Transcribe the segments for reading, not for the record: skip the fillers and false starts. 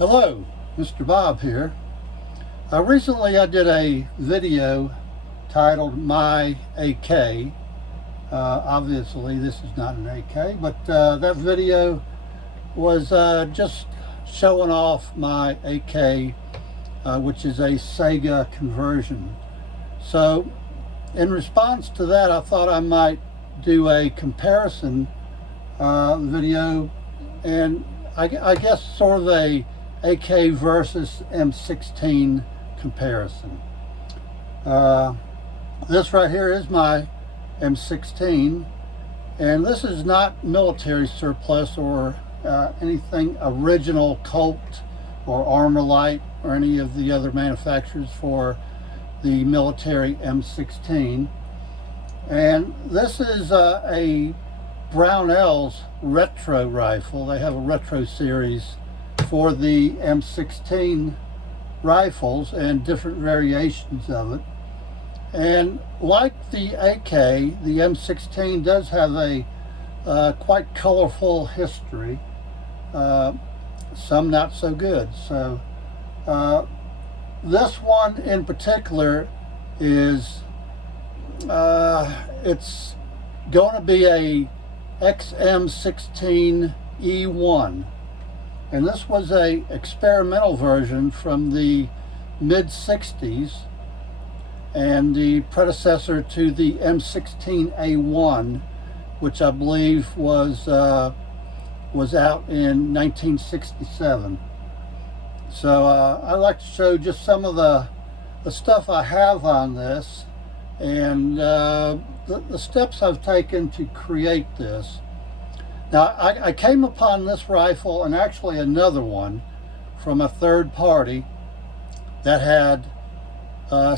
Hello, Mr. Bob here. Recently I did a video titled My AK. Obviously this is not an AK, but that video was just showing off my AK, which is a Sega conversion. So in response to that, I thought I might do a comparison video, and I guess sort of a AK versus M16 comparison. This right here is my M16, and this is not military surplus or anything original Colt or Armorlight or any of the other manufacturers for the military M16. And this is a Brownell's retro rifle. They have a retro series for the M16 rifles and different variations of it. And like the AK, the M16 does have a quite colorful history, some not so good. So this one in particular is it's going to be a XM16E1. And this was a experimental version from the mid-60s and the predecessor to the M16A1, which I believe was out in 1967. So I'd like to show just some of the stuff I have on this and the steps I've taken to create this. Now, I came upon this rifle and actually another one from a third party that had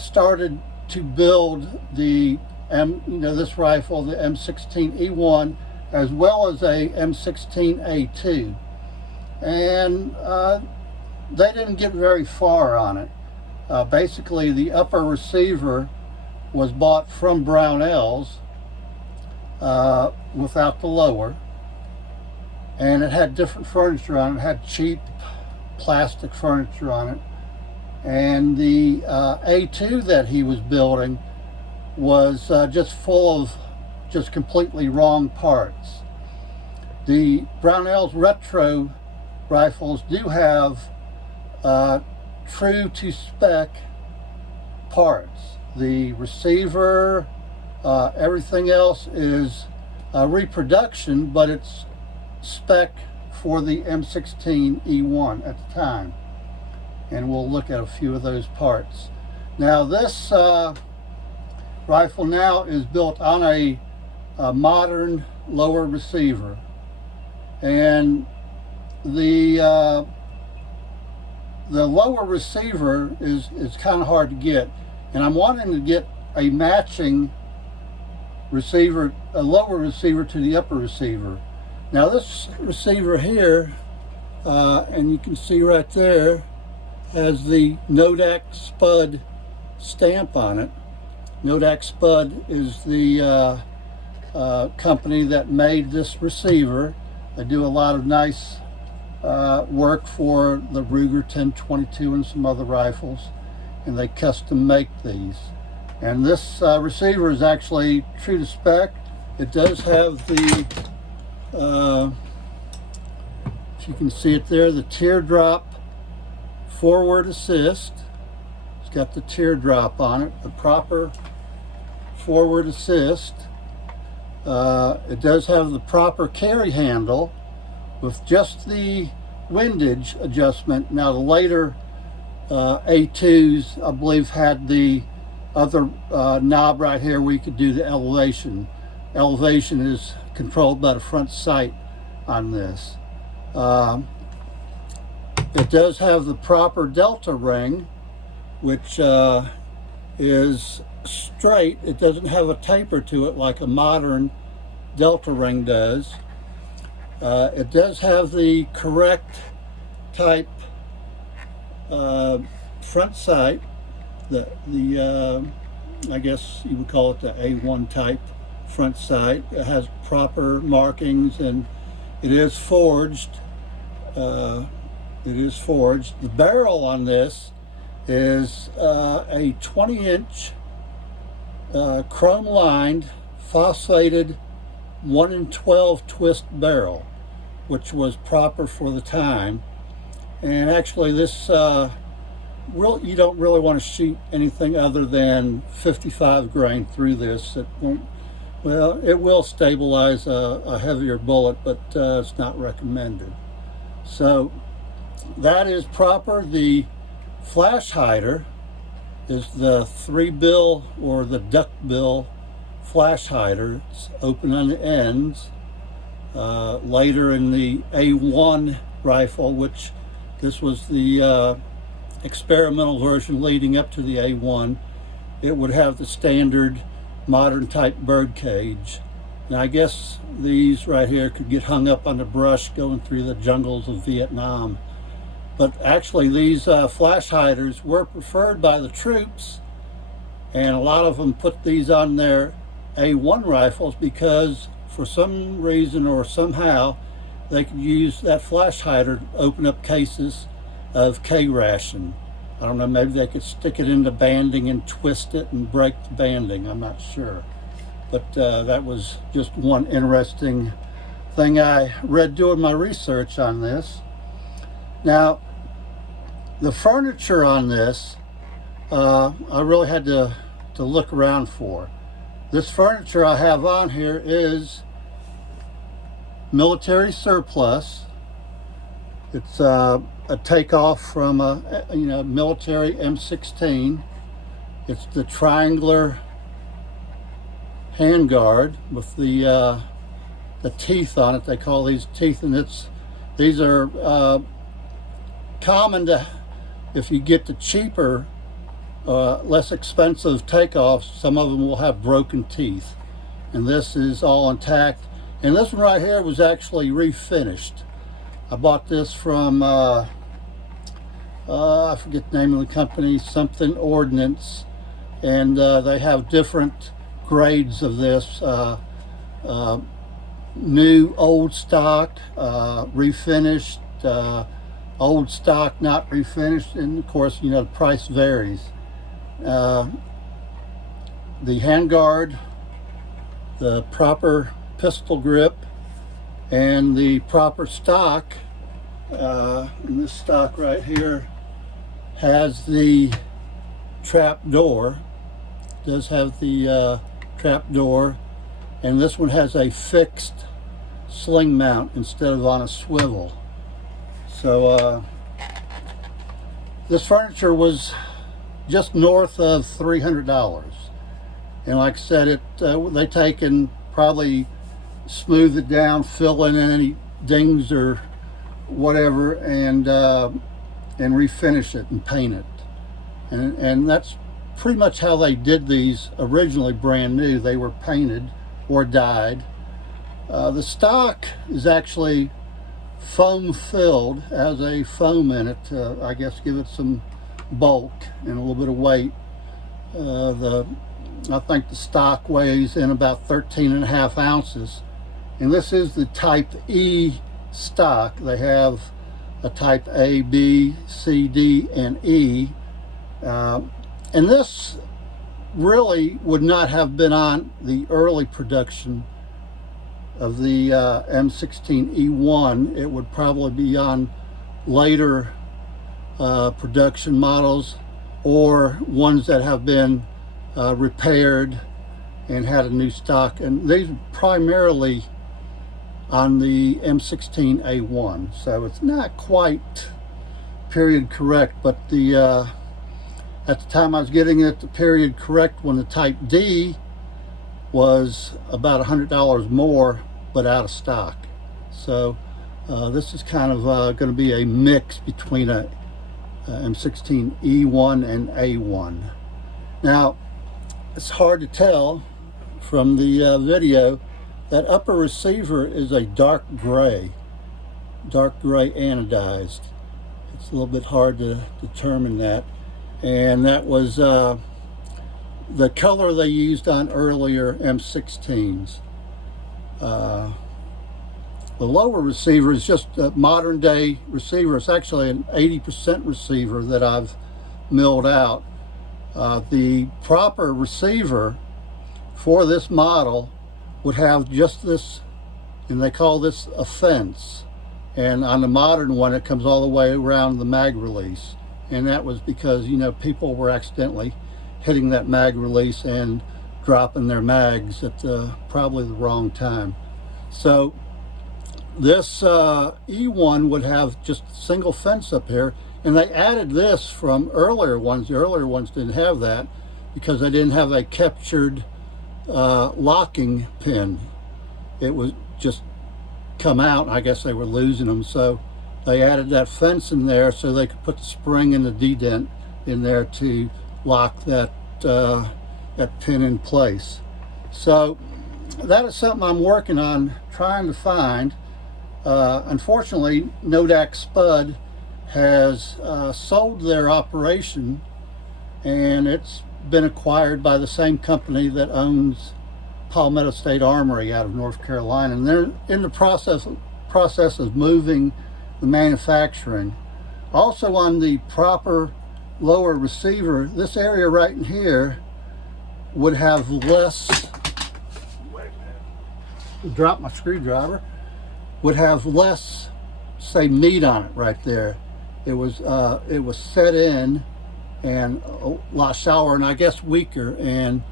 started to build the this rifle, the M16E1, as well as a M16A2, and they didn't get very far on it. Basically, the upper receiver was bought from Brownell's without the lower. And it had different furniture on it. It had cheap plastic furniture on it. And the A2 that he was building was just full of just completely wrong parts. The Brownell's retro rifles do have true to spec parts. The receiver, everything else is reproduction, but it's spec for the M16E1 at the time, and we'll look at a few of those parts. Now this rifle now is built on a modern lower receiver, and the lower receiver is kind of hard to get, and I'm wanting to get a matching receiver, a lower receiver to the upper receiver. Now this receiver here, and you can see right there, has the Nodak Spud stamp on it. Nodak Spud is the company that made this receiver. They do a lot of nice work for the Ruger 1022 and some other rifles, and they custom make these. And this receiver is actually true to spec. It does have the if you can see it there, the teardrop forward assist. It's got the teardrop on it, the proper forward assist. It does have the proper carry handle with just the windage adjustment. Now the later A2s, I believe, had the other knob right here where you could do the elevation. Elevation is controlled by the front sight on this. It does have the proper delta ring, which is straight. It doesn't have a taper to it like a modern delta ring does. It does have the correct type front sight, the I guess you would call it the A1 type front sight. It has proper markings, and it is forged It is forged. The barrel on this is a 20-inch chrome-lined, phosphated 1 in 12 twist barrel, which was proper for the time. And actually this, you don't really want to shoot anything other than 55 grain through this. It won't, well, it will stabilize a heavier bullet, but it's not recommended. So that is proper. The flash hider is the 3-bill or the duck bill flash hider. It's open on the ends. Later in the A1 rifle, which this was the experimental version leading up to the A1, it would have the standard modern type bird cage. And I guess these right here could get hung up on the brush going through the jungles of Vietnam. But actually these flash hiders were preferred by the troops, and a lot of them put these on their A1 rifles because for some reason or somehow they could use that flash hider to open up cases of K-ration. I don't know, maybe they could stick it into banding and twist it and break the banding. I'm not sure. But that was just one interesting thing I read doing my research on this. Now, the furniture on this, I really had to look around for. This furniture I have on here is military surplus. It's a takeoff from a military M16. It's the triangular handguard with the teeth on it. They call these teeth, and these are common to, if you get the cheaper, less expensive takeoffs, some of them will have broken teeth, and this is all intact. And this one right here was actually refinished. I bought this from I forget the name of the company, something Ordnance, and they have different grades of this, new, old stock, refinished, old stock, not refinished, and of course, the price varies. The handguard, the proper pistol grip, and the proper stock. And this stock right here has the trap door. Does have the trap door, and this one has a fixed sling mount instead of on a swivel. So this furniture was just north of $300, and like I said, they take and probably smooth it down, fill in any dings or whatever, and refinish it and paint it, and that's pretty much how they did these originally brand new. They were painted or dyed. The stock is actually foam filled, has a foam in it to, I guess, give it some bulk and a little bit of weight. I think the stock weighs in about 13.5 ounces, and this is the type E stock. They have a type A, B, C, D, and E, and this really would not have been on the early production of the M16E1. It would probably be on later production models, or ones that have been repaired and had a new stock, and these are primarily on the M16A1, so it's not quite period correct, but the at the time I was getting it, the period correct when the type D was about $100 more, but out of stock. So this is kind of going to be a mix between a M16E1 and A1. Now, it's hard to tell from the video. That upper receiver is a dark gray anodized. It's a little bit hard to determine that. And that was the color they used on earlier M16s. The lower receiver is just a modern day receiver. It's actually an 80% receiver that I've milled out. The proper receiver for this model would have just this, and they call this a fence. And on the modern one, it comes all the way around the mag release. And that was because, you know, people were accidentally hitting that mag release and dropping their mags at probably the wrong time. So this E1 would have just a single fence up here, and they added this from earlier ones. The earlier ones didn't have that because they didn't have a captured locking pin. It was just come out, and I guess they were losing them, so they added that fence in there so they could put the spring and the D-dent in there to lock that that pin in place. So that is something I'm working on trying to find. Unfortunately, Nodak Spud has sold their operation, and it's been acquired by the same company that owns Palmetto State Armory out of North Carolina, and they're in the process of moving the manufacturing. Also, on the proper lower receiver, this area right in here would have less, drop my screwdriver, would have less, say, meat on it right there. It was set in and a lot shallower and I guess weaker, and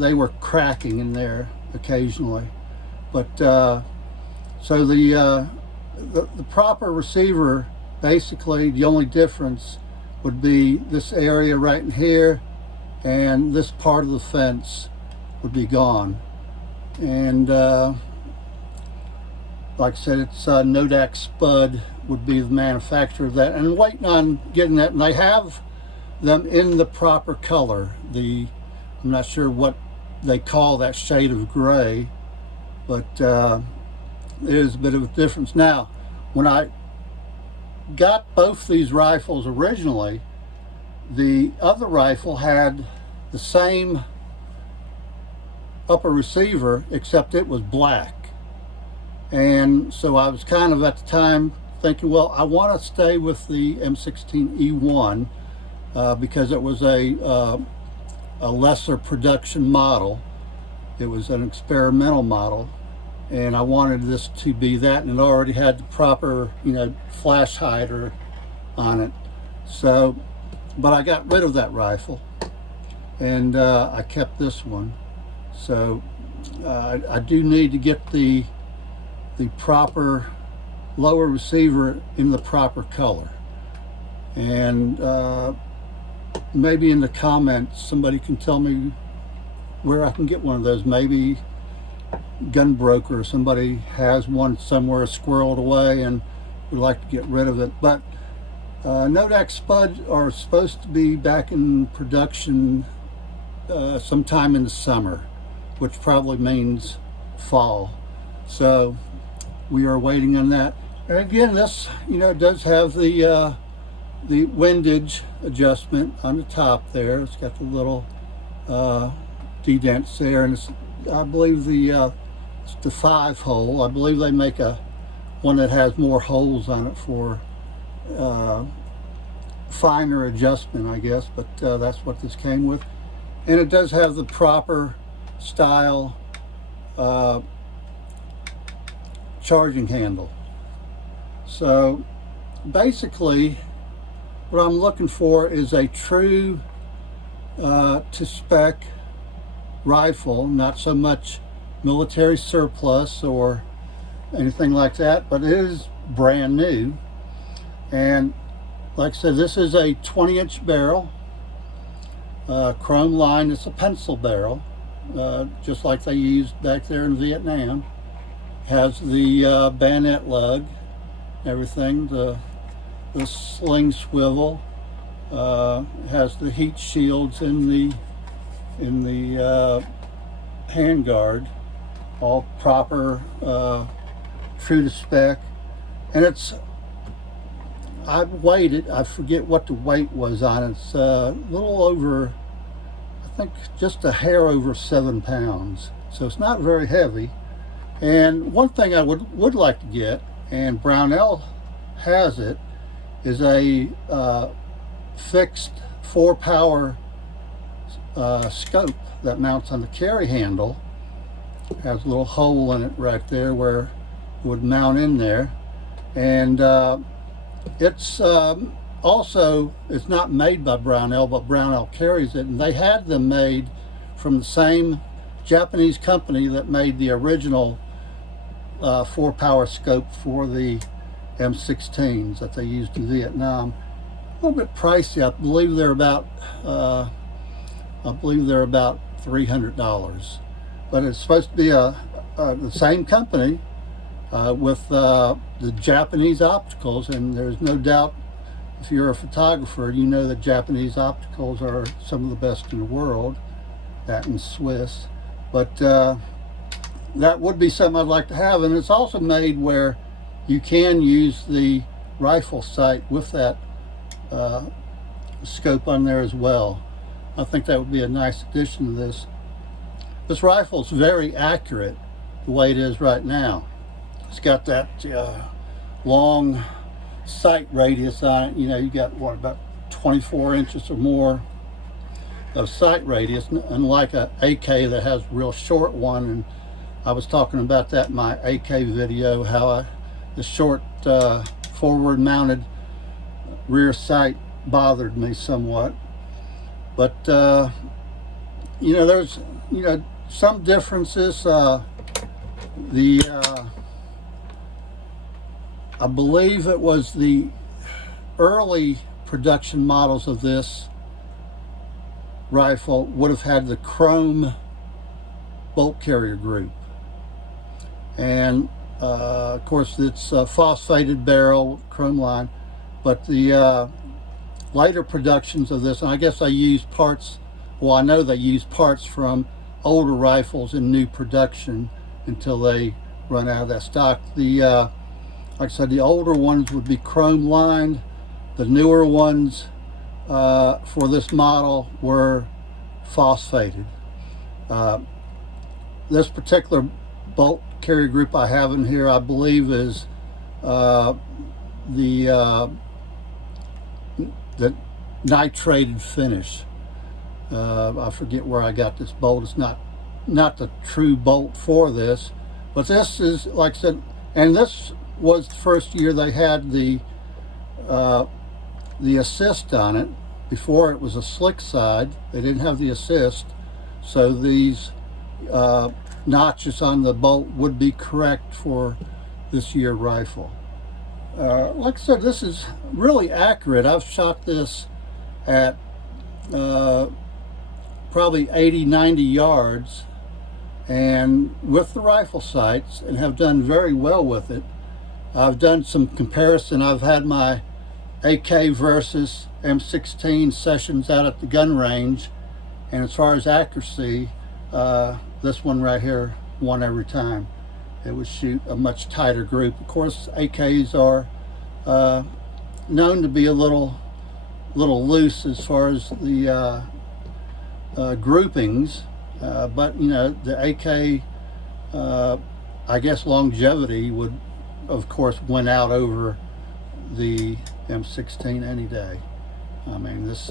they were cracking in there occasionally. But so the proper receiver, basically the only difference would be this area right in here, and this part of the fence would be gone. And like I said, it's Nodak Spud would be the manufacturer of that, and waiting on getting that. And they have them in the proper color. I'm not sure what they call that shade of gray, but there's a bit of a difference. Now, when I got both these rifles originally, the other rifle had the same upper receiver, except it was black. And so I was kind of at the time thinking, well, I want to stay with the M16E1 because it was a lesser production model. It was an experimental model, and I wanted this to be that, and it already had the proper, you know, flash hider on it. So, but I got rid of that rifle, and I kept this one. So I do need to get the proper lower receiver in the proper color, and maybe in the comments somebody can tell me where I can get one of those. Maybe Gunbroker or somebody has one somewhere squirreled away and would like to get rid of it. But Nodak Spud are supposed to be back in production sometime in the summer, which probably means fall. So we are waiting on that. And again, this, you know, does have the windage adjustment on the top there. It's got the little D-dents there, and it's, I believe it's the 5-hole. I believe they make one that has more holes on it for finer adjustment, I guess, but that's what this came with. And it does have the proper style charging handle. So basically what I'm looking for is a true to spec rifle, not so much military surplus or anything like that, but it is brand new. And like I said, this is a 20-inch barrel, chrome line. It's a pencil barrel, just like they used back there in Vietnam. Has the bayonet lug, everything, the sling swivel, has the heat shields in the handguard, all proper, true to spec. And it's, I weighed it, I forget what the weight was on it. It's a little over, I think just a hair over 7 pounds. So it's not very heavy. And one thing I would like to get, and Brownell has it, is a fixed 4-power scope that mounts on the carry handle. Has a little hole in it right there where it would mount in there. And it's also, it's not made by Brownell, but Brownell carries it, and they had them made from the same Japanese company that made the original 4-power scope for the M16s that they used in Vietnam. A little bit pricey. I believe they're about $300, but it's supposed to be the same company with the Japanese opticals, and there's no doubt, if you're a photographer, you know that Japanese opticals are some of the best in the world, that and Swiss. But that would be something I'd like to have, and it's also made where you can use the rifle sight with that scope on there as well. I think that would be a nice addition to this. This rifle is very accurate the way it is right now. It's got that long sight radius on it. You know, you got what, about 24 inches or more of sight radius, unlike a AK that has a real short one. And I was talking about that in my AK video, how the short forward mounted rear sight bothered me somewhat. But you know, there's some differences. I believe it was the early production models of this rifle would have had the chrome bolt carrier group, and of course it's a phosphated barrel chrome line. But the later productions of this, and I guess they use parts, well, I know they use parts from older rifles in new production until they run out of that stock. Like I said, the older ones would be chrome lined. The newer ones for this model were phosphated. This particular bolt carrier group I have in here, I believe, is the nitrated finish. I forget where I got this bolt. It's not the true bolt for this, but this is, like I said, and this was the first year they had the assist on it. Before it was a slick side, they didn't have the assist, so these notches on the bolt would be correct for this year rifle. Like I said, this is really accurate. I've shot this at probably 80-90 yards and with the rifle sights, and have done very well with it. I've done some comparison. I've had my AK versus M16 sessions out at the gun range, and as far as accuracy, this one right here won every time. It would shoot a much tighter group. Of course, AKs are known to be a little loose as far as the groupings, but you know, the AK, I guess longevity would, of course, win out over the M16 any day. I mean, this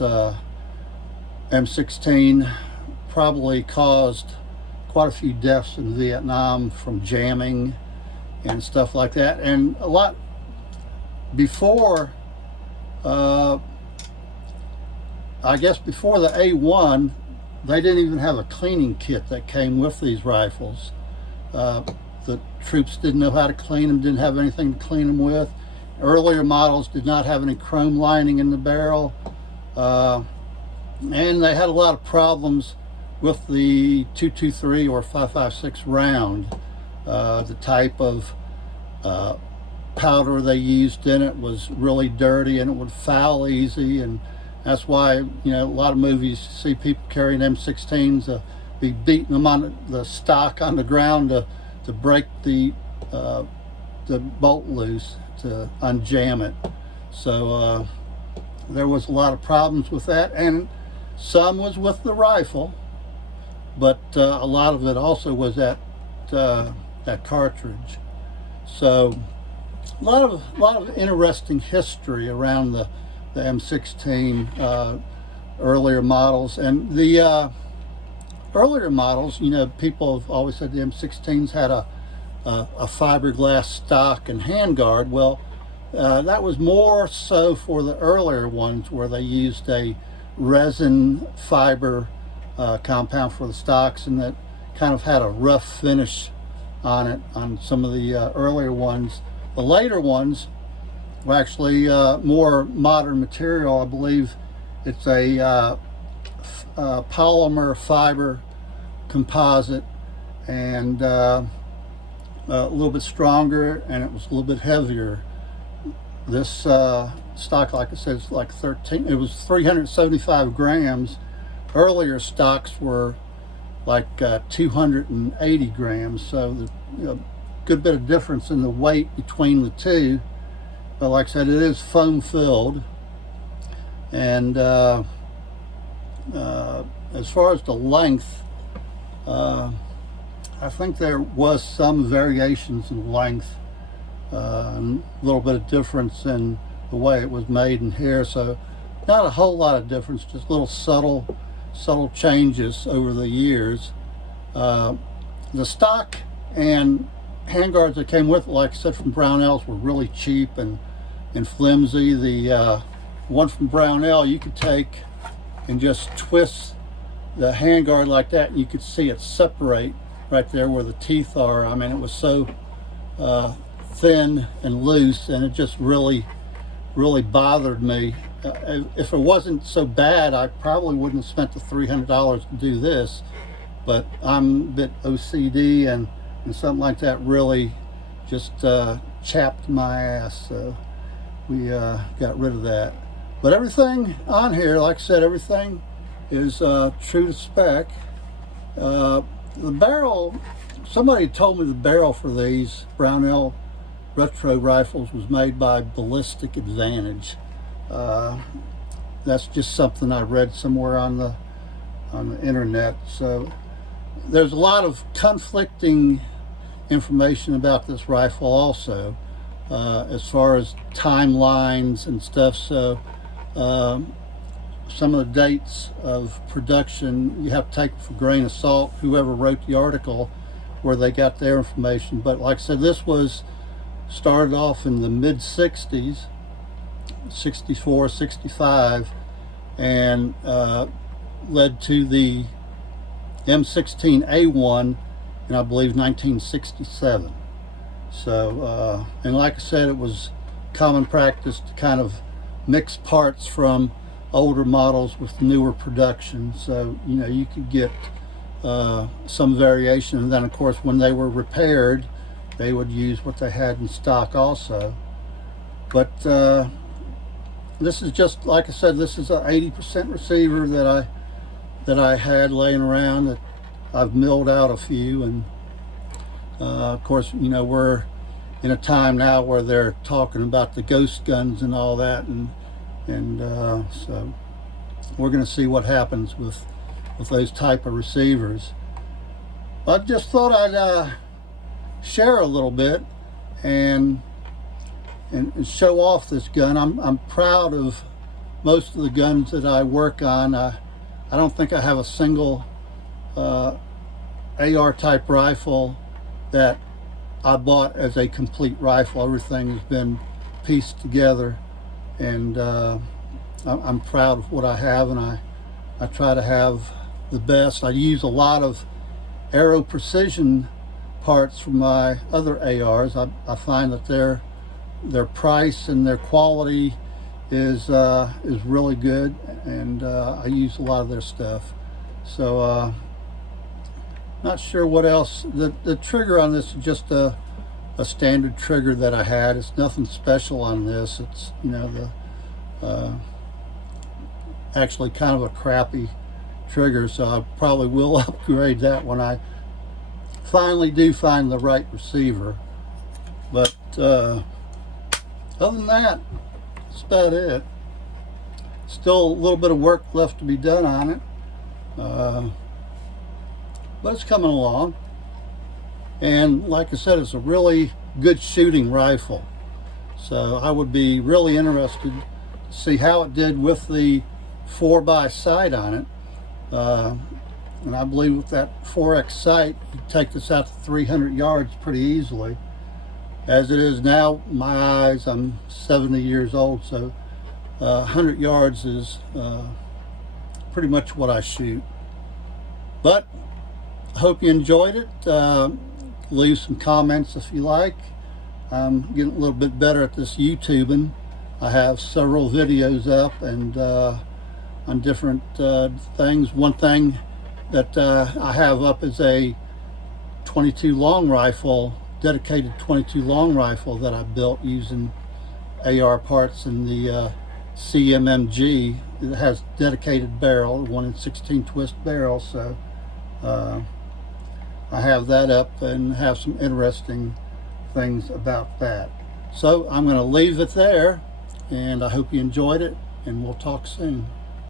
M16 probably caused quite a few deaths in Vietnam from jamming and stuff like that. And a lot before, I guess before the A1, they didn't even have a cleaning kit that came with these rifles. The troops didn't know how to clean them, didn't have anything to clean them with. Earlier models did not have any chrome lining in the barrel. And they had a lot of problems with the 223 or 5.56 round. The type of powder they used in it was really dirty, and it would foul easy, and that's why, you know, a lot of movies you see people carrying M16s, be beating them on the stock on the ground to break the bolt loose, to unjam it. So there was a lot of problems with that, and some was with the rifle, but a lot of it also was that that cartridge. So a lot of interesting history around the M16 earlier models. And the earlier models, you know, people have always said the M16s had a fiberglass stock and handguard. Well, that was more so for the earlier ones, where they used a resin fiber compound for the stocks, and that kind of had a rough finish on it on some of the earlier ones. The later ones were actually more modern material. I believe it's a polymer fiber composite, and a little bit stronger, and it was a little bit heavier. This stock, like I said, is like 13. It was 375 grams. Earlier stocks were like 280 grams. So the good bit of difference in the weight between the two. But like I said, it is foam filled. And as far as the length, I think there was some variations in length, a little bit of difference in the way it was made in here. So not a whole lot of difference, just little subtle changes over the years. The stock and handguards that came with it, like I said, from Brownells, were really cheap and flimsy. The one from Brownell, you could take and just twist the handguard like that, and you could see it separate right there where the teeth are. I mean, it was so thin and loose, and it just really bothered me. If it wasn't so bad, I probably wouldn't have spent the $300 to do this, but I'm a bit OCD, and something like that really just chapped my ass, so we got rid of that. But everything on here, like I said, everything is true to spec. The barrel, somebody told me the barrel for these Brownell retro rifles was made by Ballistic Advantage. That's just something I read somewhere on the internet. So there's a lot of conflicting information about this rifle also, as far as timelines and stuff. So some of the dates of production, you have to take with a grain of salt, whoever wrote the article, where they got their information. But like I said, this was started off in the mid-60s, 64, 65, and led to the M16A1 in, I believe, 1967. So, and like I said, it was common practice to kind of mix parts from older models with newer production. So, you know, you could get some variation, and then of course when they were repaired, they would use what they had in stock also. But this is just, like I said, this is an 80% receiver that I had laying around, that I've milled out a few. And of course, you know, we're in a time now where they're talking about the ghost guns and all that, and so we're going to see what happens with those type of receivers. I just thought I'd share a little bit and show off this gun. I'm proud of most of the guns that I work on. I don't think I have a single AR type rifle that I bought as a complete rifle. Everything has been pieced together, and I'm proud of what I have, and I try to have the best. I use a lot of Aero Precision parts from my other ARs. I find that their price and their quality is really good, and I use a lot of their stuff. So not sure what else. The trigger on this is just a standard trigger that I had. It's nothing special on this. It's, you know, the actually kind of a crappy trigger, so I probably will upgrade that when I finally do find the right receiver. But other than that, that's about it. Still a little bit of work left to be done on it, but it's coming along. And like I said, it's a really good shooting rifle. So I would be really interested to see how it did with the 4x sight on it. And I believe with that 4x sight, you take this out to 300 yards pretty easily. As it is now, my eyes, I'm 70 years old, so 100 yards is pretty much what I shoot. But I hope you enjoyed it. Leave some comments if you like. I'm getting a little bit better at this YouTubing. I have several videos up and on different things. One thing that I have up is a 22 long rifle, dedicated 22 long rifle that I built using AR parts in the CMMG. It has dedicated barrel, 1 in 16 twist barrel, so I have that up and have some interesting things about that. So I'm going to leave it there, and I hope you enjoyed it, and we'll talk soon.